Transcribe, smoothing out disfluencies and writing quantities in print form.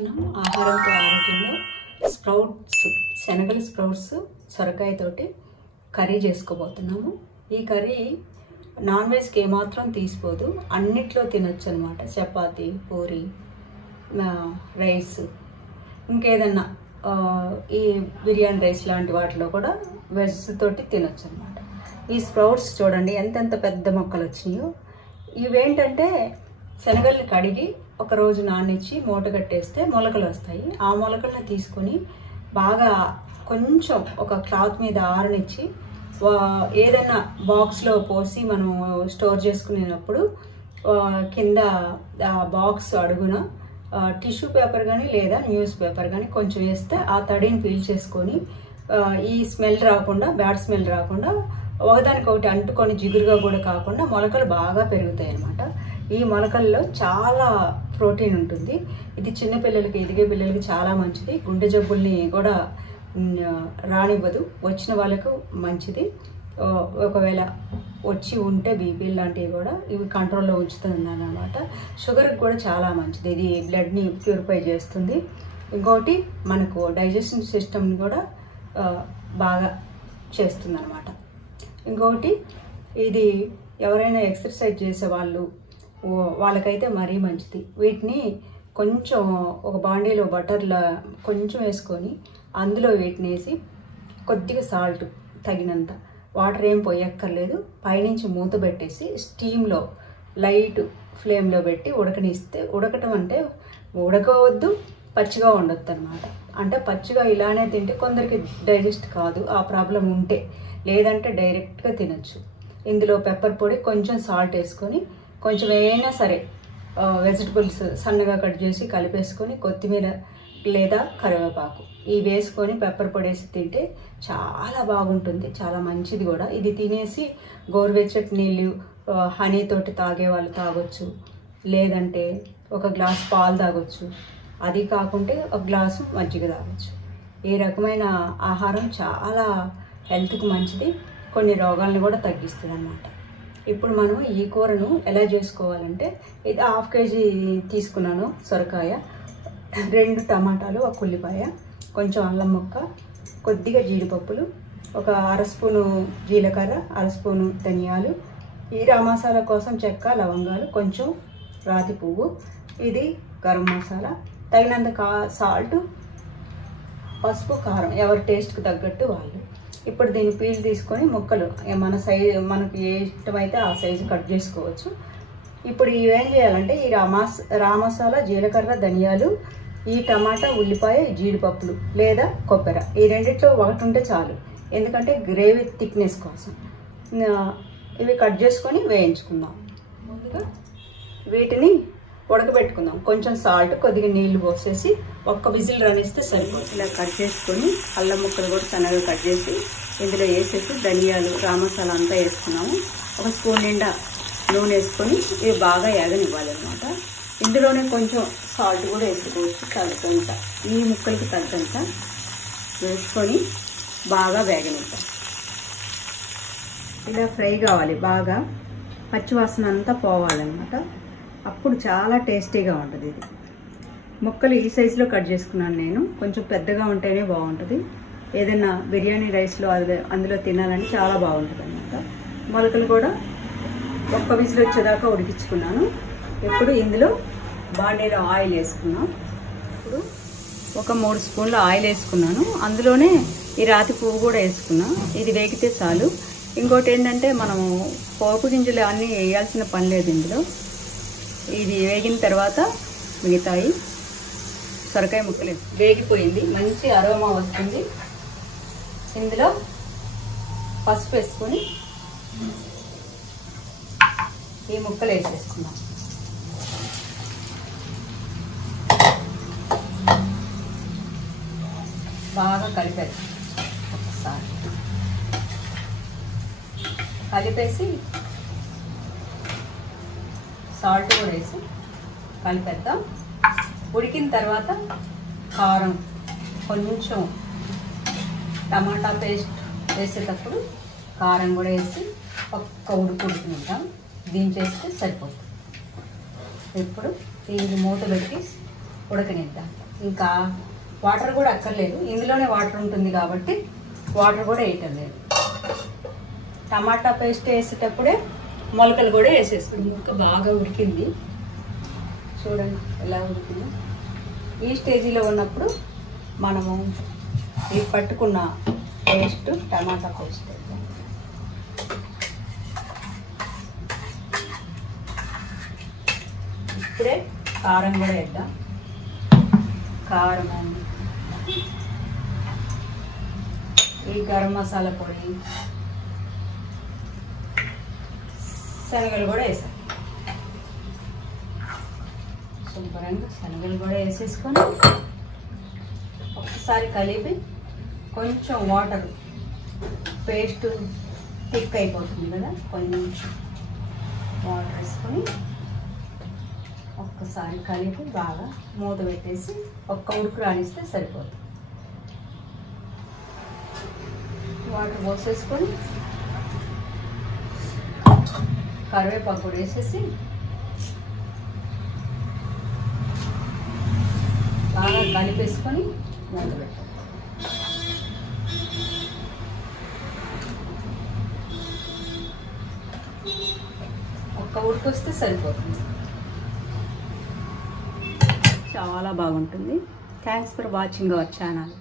మనం ఆహారంతో ఆరోగ్యంలో స్ప్రౌట్స్ శనగల స్ప్రౌట్స్ సొరకాయతోటి కర్రీ చేసుకోబోతున్నాము. ఈ కర్రీ నాన్ వెజ్కి ఏమాత్రం తీసిపోదు, అన్నిట్లో తినొచ్చు అనమాట. చపాతి, పూరి, రైస్, ఇంకేదన్నా ఈ బిర్యానీ రైస్ లాంటి వాటిలో కూడా వెజ్ తోటి తినొచ్చు అనమాట. ఈ స్ప్రౌట్స్ చూడండి ఎంతెంత పెద్ద మొక్కలు వచ్చినాయో. ఇవేంటంటే శనగల్ని కడిగి ఒక రోజు నానిచ్చి మూట కట్టేస్తే మొలకలు వస్తాయి. ఆ మొలకలను తీసుకొని బాగా కొంచెం ఒక క్లాత్ మీద ఆరనిచ్చి ఏదైనా బాక్స్లో పోసి మనం స్టోర్ చేసుకునేటప్పుడు కింద బాక్స్ అడుగున టిష్యూ పేపర్ కానీ లేదా న్యూస్ పేపర్ కానీ కొంచెం వేస్తే ఆ తడిని పీల్చేసుకొని ఈ స్మెల్ రాకుండా, బ్యాడ్ స్మెల్ రాకుండా, ఒకదానికొకటి అంటుకొని జిగురుగా కూడా కాకుండా మొలకలు బాగా పెరుగుతాయి అన్నమాట. ఈ మొలకల్లో చాలా ప్రోటీన్ ఉంటుంది. ఇది చిన్నపిల్లలకి, ఎదిగే పిల్లలకి చాలా మంచిది. గుండె జబ్బుల్ని కూడా రానివ్వదు, వచ్చిన వాళ్ళకు మంచిది. ఒకవేళ వచ్చి ఉంటే బీపీ లాంటివి కూడా ఇవి కంట్రోల్లో ఉంచుతుంది అన్నమాట. షుగర్కి కూడా చాలా మంచిది. ఇది బ్లడ్ని ప్యూరిఫై చేస్తుంది. ఇంకోటి మనకు డైజెషన్ సిస్టమ్ని కూడా బాగా చేస్తుంది అన్నమాట. ఇంకొకటి ఇది ఎవరైనా ఎక్సర్సైజ్ చేసే వాళ్ళకైతే మరీ మంచిది. వీటిని కొంచెం ఒక బాండీలో బటర్లో కొంచెం వేసుకొని అందులో వీటిని వేసి కొద్దిగా సాల్ట్ తగినంత, వాటర్ ఏం పోయక్కర్లేదు, పైనుంచి మూత పెట్టేసి స్టీమ్లో లైట్ ఫ్లేమ్లో పెట్టి ఉడకనిస్తే, ఉడకటం అంటే ఉడకవద్దు, పచ్చిగా ఉండొద్దు అనమాట. అంటే పచ్చిగా ఇలానే తింటే కొందరికి డైజెస్ట్ కాదు, ఆ ప్రాబ్లం ఉంటే. లేదంటే డైరెక్ట్గా తినచ్చు. ఇందులో పెప్పర్ పొడి, కొంచెం సాల్ట్ వేసుకొని, కొంచెం ఏమైనా సరే వెజిటబుల్స్ సన్నగా కట్ చేసి కలిపేసుకొని, కొత్తిమీర లేదా కరివేపాకు ఇవి వేసుకొని పెప్పర్ పొడి వేసి తింటే చాలా బాగుంటుంది, చాలా మంచిది కూడా. ఇది తినేసి గోరువెచ్చటి నీళ్ళు హనీతోటి తాగే వాళ్ళు తాగొచ్చు, లేదంటే ఒక గ్లాస్ పాలు తాగొచ్చు, అది కాకుంటే ఒక గ్లాసు మజ్జిగ తాగొచ్చు. ఈ రకమైన ఆహారం చాలా హెల్త్కి మంచిది, కొన్ని రోగాలను కూడా తగ్గిస్తుంది అన్నమాట. ఇప్పుడు మనం ఈ కూరను ఎలా చేసుకోవాలంటే, ఇది 1/2 కేజీ తీసుకున్నాను సొరకాయ, 2 టమాటాలు, 1 ఉల్లిపాయ, కొంచెం అల్లం ముక్క, కొద్దిగా జీడిపప్పులు, ఒక 1/2 స్పూను జీలకర్ర, 1/2 స్పూను ధనియాలు, ఈ మసాలా కోసం చెక్క, లవంగాలు, కొంచెం రాతి పువ్వు, ఇది గరం మసాలా, తగినంత సాల్ట్, పసుపు, కారం ఎవరి టేస్ట్కి తగ్గట్టు వాళ్ళు. ఇప్పుడు దీన్ని పీల్ తీసుకొని ముక్కలు మన సైజు, మనకు ఏ ఇష్టమైతే ఆ సైజు కట్ చేసుకోవచ్చు. ఇప్పుడు ఇవేం చేయాలంటే ఈ రా మసాలా, జీలకర్ర, ధనియాలు, ఈ టమాటా, ఉల్లిపాయ, జీడిపప్పులు లేదా కొబ్బరి, ఈ రెండిట్లో ఒకటి ఉంటే చాలు, ఎందుకంటే గ్రేవీ థిక్నెస్ కోసం. ఇవి కట్ చేసుకొని వేయించుకుందాం. ముందుగా వీటిని ఉడకబెట్టుకుందాం. కొంచెం సాల్ట్, కొద్దిగా నీళ్లు పోసేసి ఒక్క విజిల్ రనిస్తే సరిపోతుంది. ఇలా కట్ చేసుకొని అల్లం ముక్కలు కూడా సన్నగా కట్ చేసి ఇందులో వేసేసి ధనియాలు, రా మసాలా అంతా వేసుకున్నాము. 1 స్పూన్ నిండా నూనె వేసుకొని ఇవి బాగా ఏగనివ్వాలి అనమాట. ఇందులోనే కొంచెం సాల్ట్ కూడా వేసుకోవచ్చు, తగ్గంత, ఈ ముక్కలకి తగ్గంత వేసుకొని బాగా వేగనిద్దాం. ఇలా ఫ్రై కావాలి, బాగా పచ్చివాసన అంతా పోవాలన్నమాట. అప్పుడు చాలా టేస్టీగా ఉంటుంది. ఇది ముక్కలు ఈ సైజులో కట్ చేసుకున్నాను నేను, కొంచెం పెద్దగా ఉంటేనే బాగుంటుంది. ఏదైనా బిర్యానీ రైస్లో అందులో తినాలని చాలా బాగుంటుంది అన్నమాట. మొలకలు కూడా 1 విజిల్ వచ్చేదాకా ఉడికించుకున్నాను. ఇప్పుడు ఇందులో బాండీలో ఆయిల్ వేసుకున్నాం. ఇప్పుడు ఒక 3 స్పూన్ల ఆయిల్ వేసుకున్నాను. అందులోనే ఈ రాతి పువ్వు కూడా వేసుకున్నాం. ఇది వేగితే చాలు. ఇంకోటి ఏంటంటే మనము పోపు గింజలు అన్నీ వేయాల్సిన పని లేదు ఇందులో. ఇది వేగిన తర్వాత మిగతాయి సొరకాయ ముక్కలు వేగిపోయింది, మంచి అరోమా వస్తుంది. ఇందులో పసుపు వేసుకొని ఈ ముక్కలు వేసేసుకున్నాం. బాగా కలిపేది ఒకసారి కలిపేసి సాల్ట్ కూడా వేసి కలిపేద్దాం. ఉడికిన తర్వాత కారం, కొంచెం టమాటా పేస్ట్ వేసేటప్పుడు కారం కూడా వేసి ఒక్క ఉడుకుంటాం, దించేస్తే సరిపోతుంది. ఇప్పుడు దీనికి మూత పెట్టి ఉడకనిద్దాం. ఇంకా వాటర్ కూడా అక్కర్లేదు, ఇందులోనే వాటర్ ఉంటుంది కాబట్టి వాటర్ కూడా వేయటం లేదు. టమాటా పేస్ట్ వేసేటప్పుడే మొలకలు కూడా వేసేసుకుని ముక్క బాగా ఉడికింది. చూడండి ఎలా ఉడికింది. ఈ స్టేజీలో ఉన్నప్పుడు మనము ఈ పట్టుకున్న పేస్ట్, టమాటా పేస్ట్ వేద్దాం. ఇప్పుడే కారం కూడా వేద్దాం. కారం, ఈ గరం మసాలా పొడి, శనగలు కూడా వేసాం. శుభ్రంగా శనగలు కూడా వేసేసుకొని ఒకసారి కలిపి కొంచెం వాటర్, పేస్ట్ థిక్ అయిపోతుంది కదా, కొంచెం వాటర్ వేసుకొని ఒక్కసారి కలిపి బాగా మూత పెట్టేసి ఒక్క ఉడుకు రానిస్తే సరిపోతుంది. వాటర్ పోసేసుకొని కరివేపాకు కూడా వేసేసి బాగా కలిపేసుకొని మూత పెట్టాలి. ఒక్క ఉడుకు వస్తే సరిపోతుంది. చాలా బాగుంటుంది. Thanks for watching our channel.